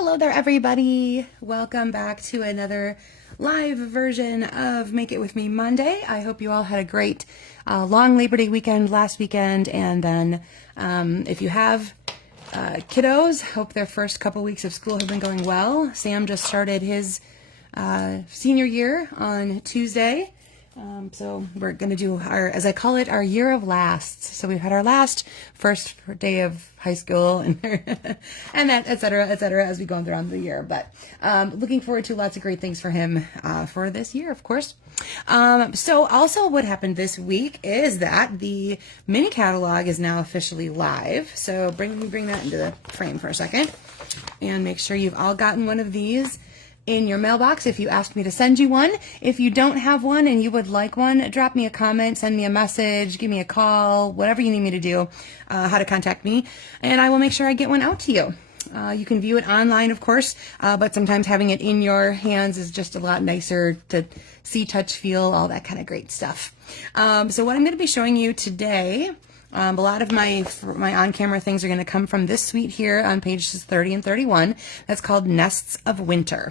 Hello there, everybody. Welcome back to another live version of Make It With Me Monday. I hope you all had a great long Labor Day weekend last weekend. And then if you have kiddos, hope their first couple weeks of school have been going well. Sam just started his senior year on Tuesday. So we're going to do our, as I call it, our year of lasts. So we've had our first day of high school and and that, et cetera, as we go throughout the year. But looking forward to lots of great things for him for this year, of course. So also what happened this week is that the mini catalog is now officially live. So bring that into the frame for a second and make sure you've all gotten one of these in your mailbox if you asked me to send you one. If you don't have one and you would like one, drop me a comment, send me a message, give me a call, whatever you need me to do, how to contact me, and I will make sure I get one out to you. You can view it online, of course, but sometimes having it in your hands is just a lot nicer to see, touch, feel, all that kind of great stuff. So what I'm going to be showing you today, a lot of my on-camera things are going to come from this suite here on pages 30 and 31. That's called Nests of Winter.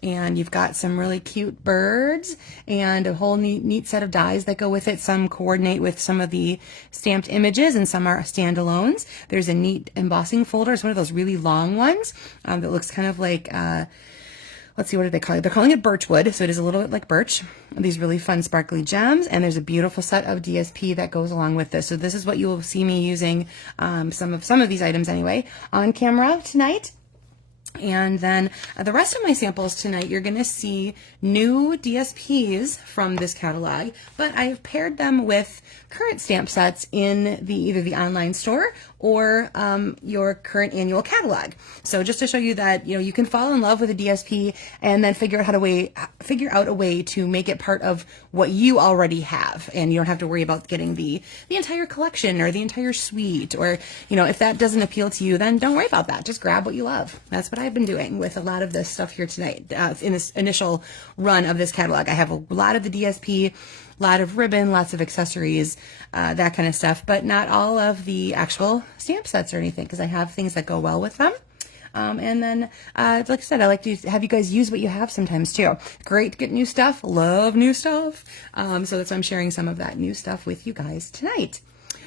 And you've got some really cute birds and a whole neat set of dies that go with it. Some coordinate with some of the stamped images and some are standalones. There's a neat embossing folder. It's one of those really long ones that looks kind of like, let's see, what did they call it? They're calling it birchwood, so it is a little bit like birch. These really fun sparkly gems, and there's a beautiful set of DSP that goes along with this. So this is what you will see me using some of these items anyway on camera tonight. And then the rest of my samples tonight, you're going to see new DSPs from this catalog, but I've paired them with current stamp sets in either the online store or your current annual catalog. So just to show you that, you can fall in love with a DSP and then figure out a way to make it part of what you already have, and you don't have to worry about getting the entire collection or the entire suite, or if that doesn't appeal to you, then don't worry about that. Just grab what you love. That's what I've been doing with a lot of this stuff here tonight in this initial run of this catalog. I have a lot of the DSP, a lot of ribbon, lots of accessories, that kind of stuff, but not all of the actual stamp sets or anything, because I have things that go well with them. And then, like I said, I like to have you guys use what you have sometimes too. Great to get new stuff. Love new stuff. So that's why I'm sharing some of that new stuff with you guys tonight.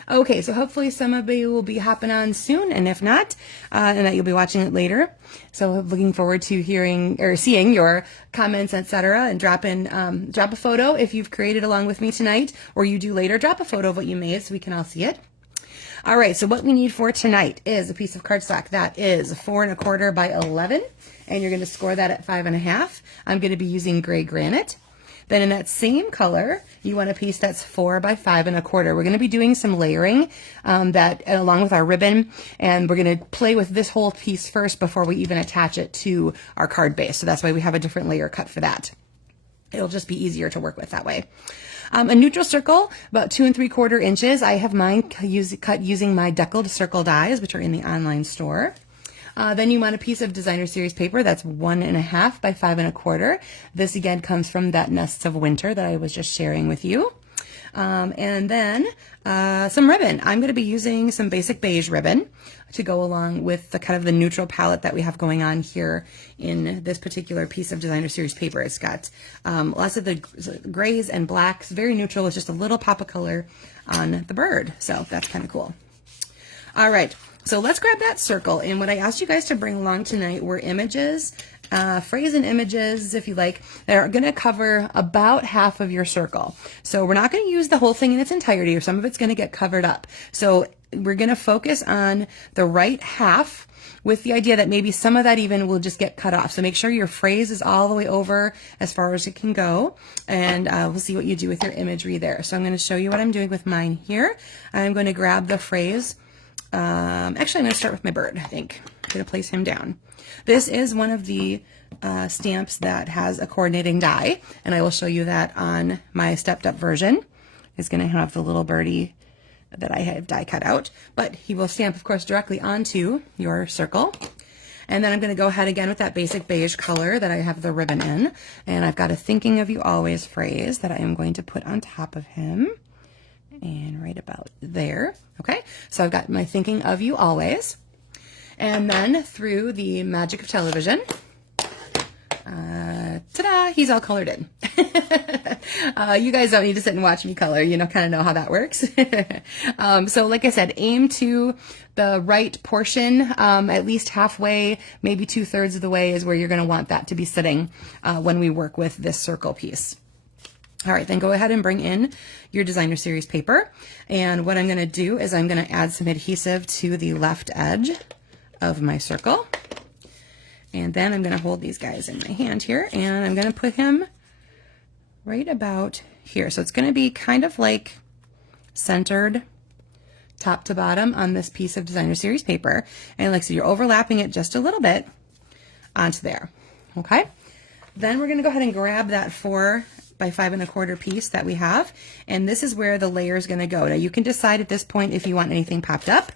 Okay, so hopefully some of you will be hopping on soon, and if not, and that you'll be watching it later. So looking forward to hearing or seeing your comments, etc., and drop a photo if you've created along with me tonight, or you do later. Drop a photo of what you made so we can all see it. All right, so what we need for tonight is a piece of cardstock that is 4 1/4 by 11, and you're going to score that at 5 1/2. I'm going to be using gray granite. Then in that same color, you want a piece that's 4 by 5 1/4. We're going to be doing some layering that along with our ribbon, and we're going to play with this whole piece first before we even attach it to our card base. So that's why we have a different layer cut for that. It'll just be easier to work with that way. A neutral circle, about 2 3/4 inches. I have mine cut using my deckled circle dies, which are in the online store. Then you want a piece of designer series paper that's 1 1/2 by 5 1/4. This again comes from that Nests of Winter that I was just sharing with you. And then some ribbon. I'm going to be using some basic beige ribbon to go along with the kind of the neutral palette that we have going on here in this particular piece of designer series paper. It's got lots of the grays and blacks, very neutral with just a little pop of color on the bird. So that's kind of cool. All right. So let's grab that circle, and what I asked you guys to bring along tonight were images, phrase and images, if you like, that are going to cover about half of your circle. So we're not going to use the whole thing in its entirety, or some of it's going to get covered up. So we're going to focus on the right half with the idea that maybe some of that even will just get cut off. So make sure your phrase is all the way over as far as it can go, and we'll see what you do with your imagery there. So I'm going to show you what I'm doing with mine here. I'm going to grab the phrase. Actually, I'm going to start with my bird, I think. I'm going to place him down. This is one of the stamps that has a coordinating die, and I will show you that on my stepped up version. It's going to have the little birdie that I have die cut out, but he will stamp, of course, directly onto your circle. And then I'm going to go ahead again with that basic beige color that I have the ribbon in, and I've got a thinking of you always phrase that I am going to put on top of him. And right about there. Okay, so I've got my thinking of you always. And then through the magic of television, ta-da, he's all colored in. You guys don't need to sit and watch me color, you know, kind of know how that works. So like I said, aim to the right portion, at least halfway, maybe 2/3 of the way is where you're going to want that to be sitting when we work with this circle piece. All right, then go ahead and bring in your designer series paper. And what I'm going to do is I'm going to add some adhesive to the left edge of my circle. And then I'm going to hold these guys in my hand here, and I'm going to put him right about here. So it's going to be kind of like centered top to bottom on this piece of designer series paper. And like so, you're overlapping it just a little bit onto there. Okay. Then we're going to go ahead and grab that 4 by 5 1/4 piece that we have. And this is where the layer is going to go. Now you can decide at this point if you want anything popped up.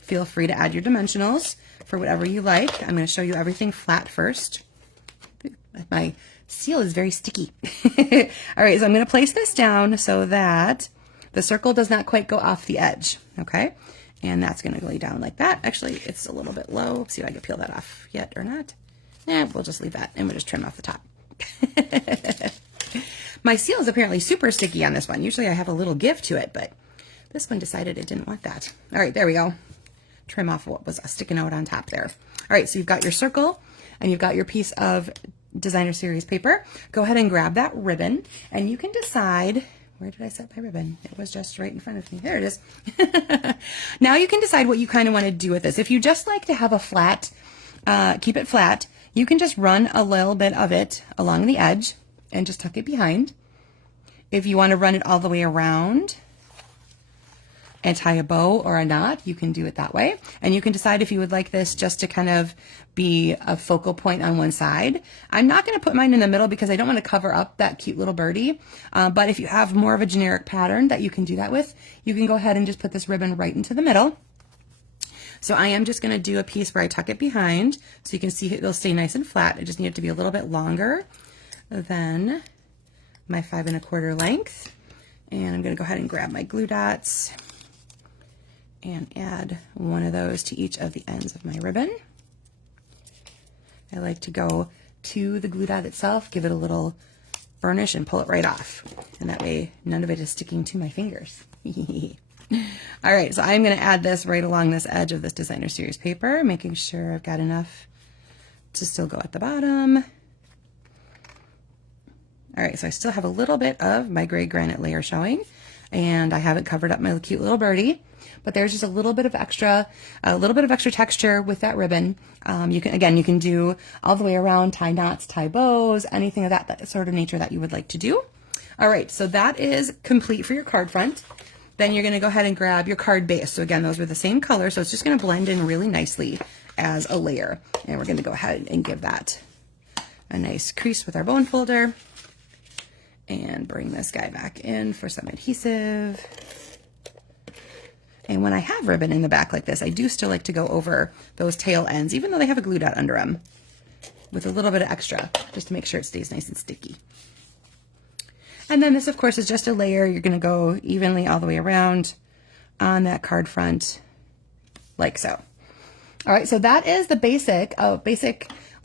Feel free to add your dimensionals for whatever you like. I'm going to show you everything flat first. My seal is very sticky. All right, so I'm going to place this down so that the circle does not quite go off the edge. Okay, and that's going to lay down like that. Actually, it's a little bit low. See if I can peel that off yet or not. Yeah, we'll just leave that and we'll just trim off the top. My seal is apparently super sticky on this one. Usually I have a little give to it, but this one decided it didn't want that. All right, there we go. Trim off what was sticking out on top there. All right, so you've got your circle and you've got your piece of designer series paper. Go ahead and grab that ribbon and you can decide, where did I set my ribbon? It was just right in front of me. There it is. Now you can decide what you kind of want to do with this. If you just like to have a flat, keep it flat, you can just run a little bit of it along the edge and just tuck it behind. If you want to run it all the way around and tie a bow or a knot, you can do it that way. And you can decide if you would like this just to kind of be a focal point on one side. I'm not going to put mine in the middle because I don't want to cover up that cute little birdie. But if you have more of a generic pattern that you can do that with, you can go ahead and just put this ribbon right into the middle. So I am just going to do a piece where I tuck it behind so you can see it'll stay nice and flat. I just need it to be a little bit longer than my 5 1/4 length. And I'm going to go ahead and grab my glue dots and add one of those to each of the ends of my ribbon. I like to go to the glue dot itself, give it a little burnish and pull it right off. And that way none of it is sticking to my fingers. All right, so I'm going to add this right along this edge of this designer series paper, making sure I've got enough to still go at the bottom. All right, so I still have a little bit of my gray granite layer showing, and I haven't covered up my cute little birdie, but there's just a little bit of extra texture with that ribbon. You can do all the way around, tie knots, tie bows, anything of that sort of nature that you would like to do. All right, so that is complete for your card front. Then you're going to go ahead and grab your card base. So again, those are the same color, so it's just going to blend in really nicely as a layer. And we're going to go ahead and give that a nice crease with our bone folder. And bring this guy back in for some adhesive. And when I have ribbon in the back like this, I do still like to go over those tail ends, even though they have a glue dot under them, with a little bit of extra, just to make sure it stays nice and sticky. And then this, of course, is just a layer. You're going to go evenly all the way around on that card front, like so. All right, so that is the basic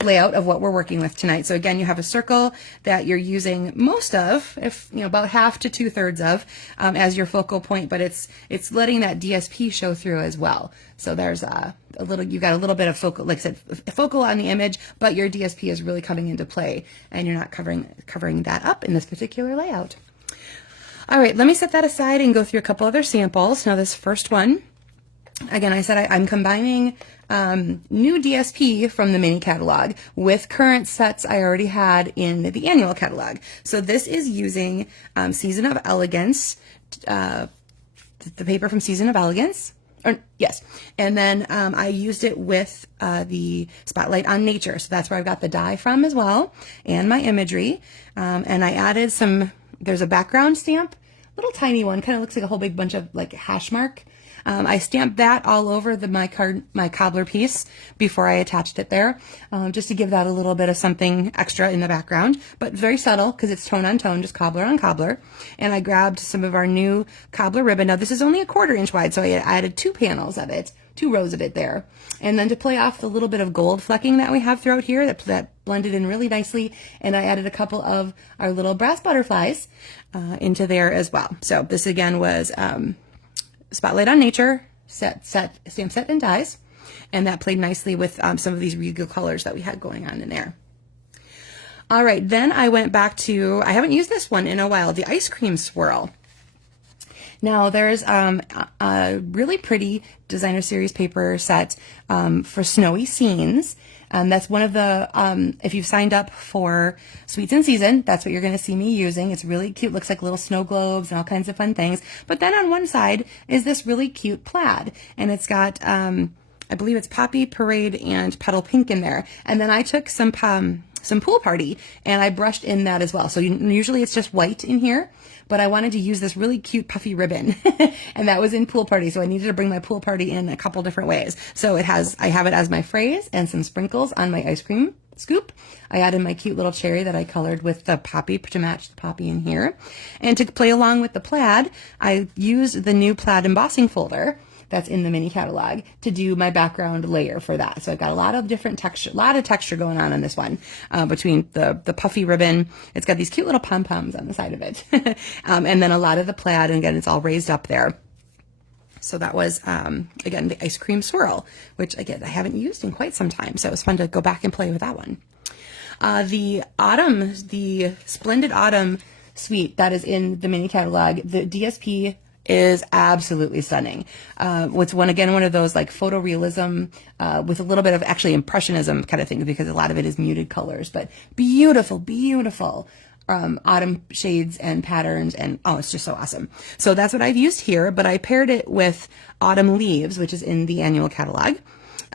layout of what we're working with tonight. So again, you have a circle that you're using most of, if you know, about half to 2/3 of, as your focal point, but it's letting that DSP show through as well. So there's you've got a little bit of focal, like I said, focal on the image, but your DSP is really coming into play, and you're not covering that up in this particular layout. All right, let me set that aside and go through a couple other samples. Now this first one, again, I said I'm combining new DSP from the mini catalog with current sets I already had in the annual catalog. So this is using Season of Elegance, the paper from Season of Elegance. Yes, and then I used it with the Spotlight on Nature. So that's where I've got the die from as well, and my imagery. And I added there's a background stamp, little tiny one, kind of looks like a whole big bunch of like hash mark. I stamped that all over my cobbler piece before I attached it there, just to give that a little bit of something extra in the background, but very subtle because it's tone on tone, just cobbler on cobbler. And I grabbed some of our new cobbler ribbon. Now this is only a 1/4 inch wide, so I added 2 panels of it two rows of it there. And then to play off the little bit of gold flecking that we have throughout here, that blended in really nicely, and I added a couple of our little brass butterflies into there as well. So this again was Spotlight on Nature, stamp set and dies, and that played nicely with some of these regal colors that we had going on in there. All right, then I went back to, I haven't used this one in a while, the ice cream swirl. Now there's a really pretty designer series paper set for snowy scenes. That's one of the, if you've signed up for Sweets in Season, that's what you're going to see me using. It's really cute, looks like little snow globes and all kinds of fun things. But then on one side is this really cute plaid, and it's got, I believe it's Poppy, Parade, and Petal Pink in there. And then I took some Pool Party and I brushed in that as well. So usually it's just white in here, but I wanted to use this really cute puffy ribbon and that was in Pool Party. So I needed to bring my Pool Party in a couple different ways. So I have it as my phrase and some sprinkles on my ice cream scoop. I added my cute little cherry that I colored with the poppy to match the poppy in here. And to play along with the plaid, I used the new plaid embossing folder that's in the mini catalog to do my background layer for that. So I've got a lot of different texture, a lot of texture going on this one, between the puffy ribbon. It's got these cute little pom-poms on the side of it. And then a lot of the plaid, and again, it's all raised up there. So that was, again, the ice cream swirl, which again, I haven't used in quite some time. So it was fun to go back and play with that one. The Splendid Autumn suite that is in the mini catalog, the DSP is absolutely stunning. It's one of those like photorealism with a little bit of actually impressionism kind of thing, because a lot of it is muted colors, but beautiful, beautiful autumn shades and patterns, and oh, it's just so awesome. So that's what I've used here, but I paired it with Autumn Leaves, which is in the annual catalog.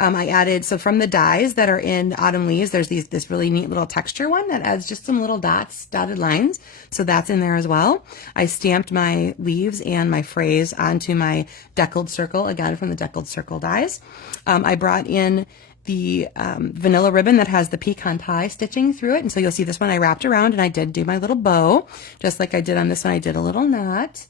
I added, so from the dies that are in Autumn Leaves, there's this really neat little texture one that adds just some little dotted lines. So that's in there as well. I stamped my leaves and my phrase onto my deckled circle, again from the deckled circle dies. I brought in the vanilla ribbon that has the pecan pie stitching through it. And so you'll see this one I wrapped around, and I did do my little bow, just like I did on this one. I did a little knot.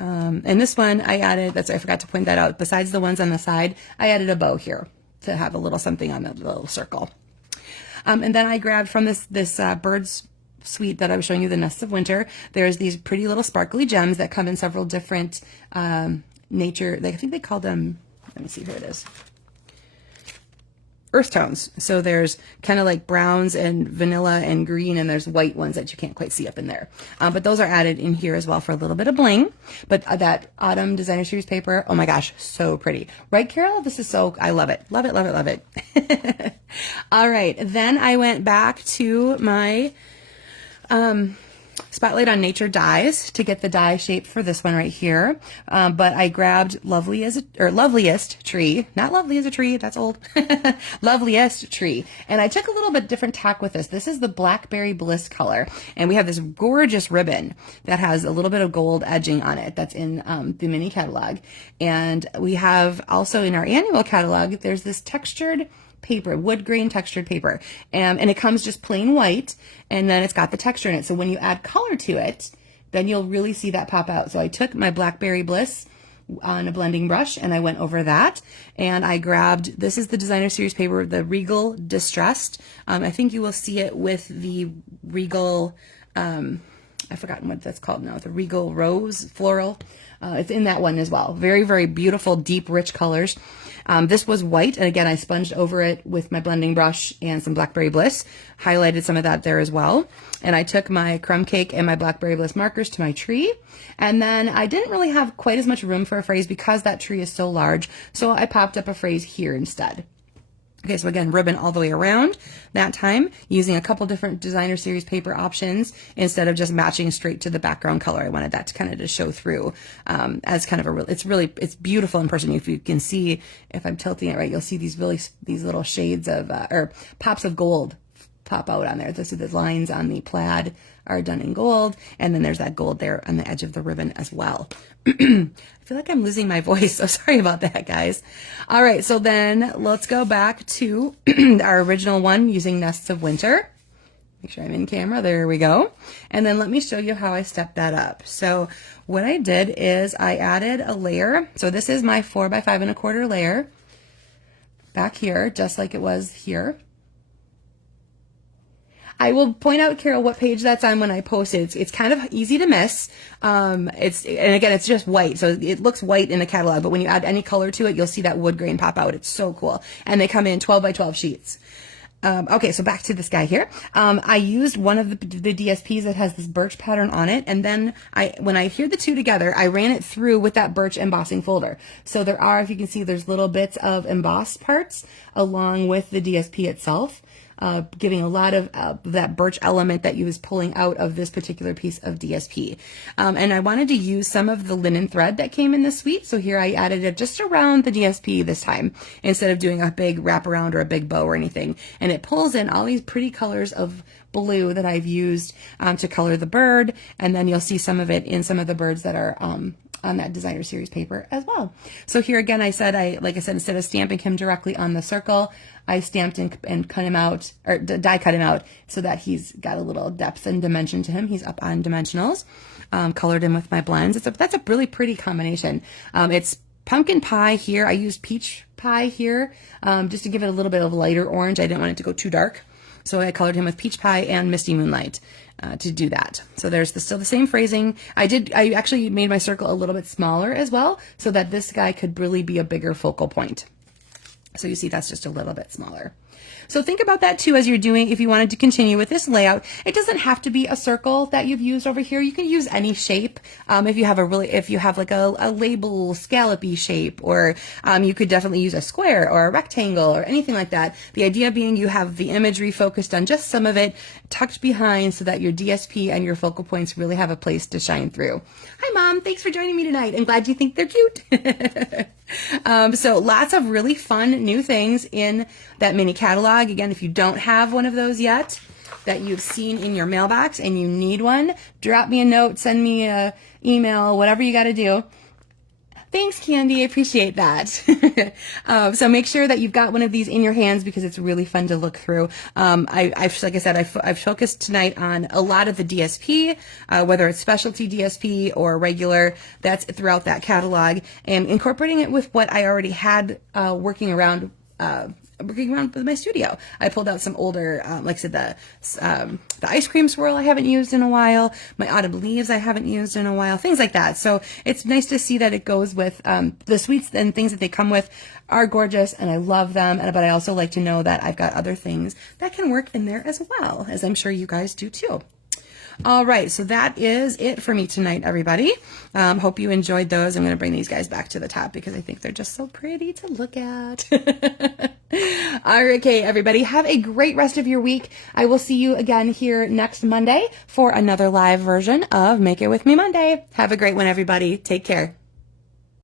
And this one I added, I forgot to point that out. Besides the ones on the side, I added a bow here to have a little something on the little circle. And then I grabbed from this Birds suite that I was showing you, the Nests of Winter. There's these pretty little sparkly gems that come in several different nature, I think they call them, let me see, here it is, earth tones. So there's kind of like browns and vanilla and green, and there's white ones that you can't quite see up in there. But those are added in here as well for a little bit of bling. But that Autumn Designer Series paper, oh my gosh, so pretty. Right, Carol? This is so, I love it. Love it, love it, love it. All right, then I went back to my Spotlight on Nature dies to get the die shape for this one right here. But I grabbed Loveliest Tree, not Lovely as a Tree, that's old, Loveliest Tree. And I took a little bit different tack with this. This is the Blackberry Bliss color. And we have this gorgeous ribbon that has a little bit of gold edging on it that's in the mini catalog. And we have also in our annual catalog, there's this textured paper, wood grain textured paper, and it comes just plain white, and then it's got the texture in it. So when you add color to it, then you'll really see that pop out. So I took my Blackberry Bliss on a blending brush and I went over that, and I grabbed, this is the Designer Series paper, the Regal Distressed. I think you will see it with the Regal, I've forgotten what that's called now, the Regal Rose Floral. It's in that one as well. Very, very beautiful, deep, rich colors. This was white, and again, I sponged over it with my blending brush and some Blackberry Bliss, highlighted some of that there as well. And I took my Crumb Cake and my Blackberry Bliss markers to my tree. And then I didn't really have quite as much room for a phrase because that tree is so large, so I popped up a phrase here instead. Okay, so again, ribbon all the way around that time, using a couple different Designer Series paper options instead of just matching straight to the background color. I wanted that to kind of just show through as kind of a real, it's beautiful in person. If you can see, if I'm tilting it right, you'll see these little shades of, or pops of gold pop out on there. So the lines on the plaid are done in gold, and then there's that gold there on the edge of the ribbon as well. I feel like I'm losing my voice, so sorry about that, guys. All right, so then let's go back to our original one using Nests of Winter. Make sure I'm in camera, there we go. And then let me show you how I stepped that up. So what I did is I added a layer. So this is my 4 by 5 1/4 layer. back here, just like it was here. I will point out, Carol, what page that's on when I post it. It's kind of easy to miss. And again, it's just white. So it looks white in the catalog, but when you add any color to it, you'll see that wood grain pop out. It's so cool. And they come in 12 by 12 sheets. Okay, so back to this guy here. I used one of the DSPs that has this birch pattern on it, and then when I adhered the two together, I ran it through with that birch embossing folder. So there are, if you can see, there's little bits of embossed parts along with the DSP itself. Giving a lot of that birch element that you was pulling out of this particular piece of DSP. And I wanted to use some of the linen thread that came in this suite. So here I added it just around the DSP this time, instead of doing a big wraparound or a big bow or anything. And it pulls in all these pretty colors of blue that I've used to color the bird. And then you'll see some of it in some of the birds that are on that designer series paper as well. So here again, like I said, instead of stamping him directly on the circle, I stamped and cut him out, or die cut him out, so that he's got a little depth and dimension to him. He's up on dimensionals. Colored him with my blends. That's a really pretty combination. It's pumpkin pie here. I used peach pie here, just to give it a little bit of lighter orange. I didn't want it to go too dark. So I colored him with peach pie and misty moonlight to do that. So there's still the same phrasing. I actually made my circle a little bit smaller as well, so that this guy could really be a bigger focal point. So you see that's just a little bit smaller. So think about that too as you're doing, if you wanted to continue with this layout. It doesn't have to be a circle that you've used over here. You can use any shape. If you have like a label scallopy shape, or you could definitely use a square or a rectangle or anything like that. The idea being you have the imagery focused on just some of it tucked behind, so that your DSP and your focal points really have a place to shine through. Hi Mom, thanks for joining me tonight. I'm glad you think they're cute. So lots of really fun new things in that mini catalog. Again, if you don't have one of those yet that you've seen in your mailbox and you need one, drop me a note, send me a email, whatever you got to do. Thanks, Candy. I appreciate that. So make sure that you've got one of these in your hands, because it's really fun to look through. Like I said, I've focused tonight on a lot of the DSP, whether it's specialty DSP or regular, that's throughout that catalog, and incorporating it with what I already had working around with my studio. I pulled out some older, like I said, the ice cream swirl I haven't used in a while, my autumn leaves I haven't used in a while, things like that. So it's nice to see that it goes with the suites and things that they come with are gorgeous, and I love them. But I also like to know that I've got other things that can work in there as well, as I'm sure you guys do too. All right, so that is it for me tonight, everybody. Hope you enjoyed those. I'm going to bring these guys back to the top because I think they're just so pretty to look at. Okay, everybody, have a great rest of your week. I will see you again here next Monday for another live version of Make It With Me Monday. Have a great one, everybody. Take care.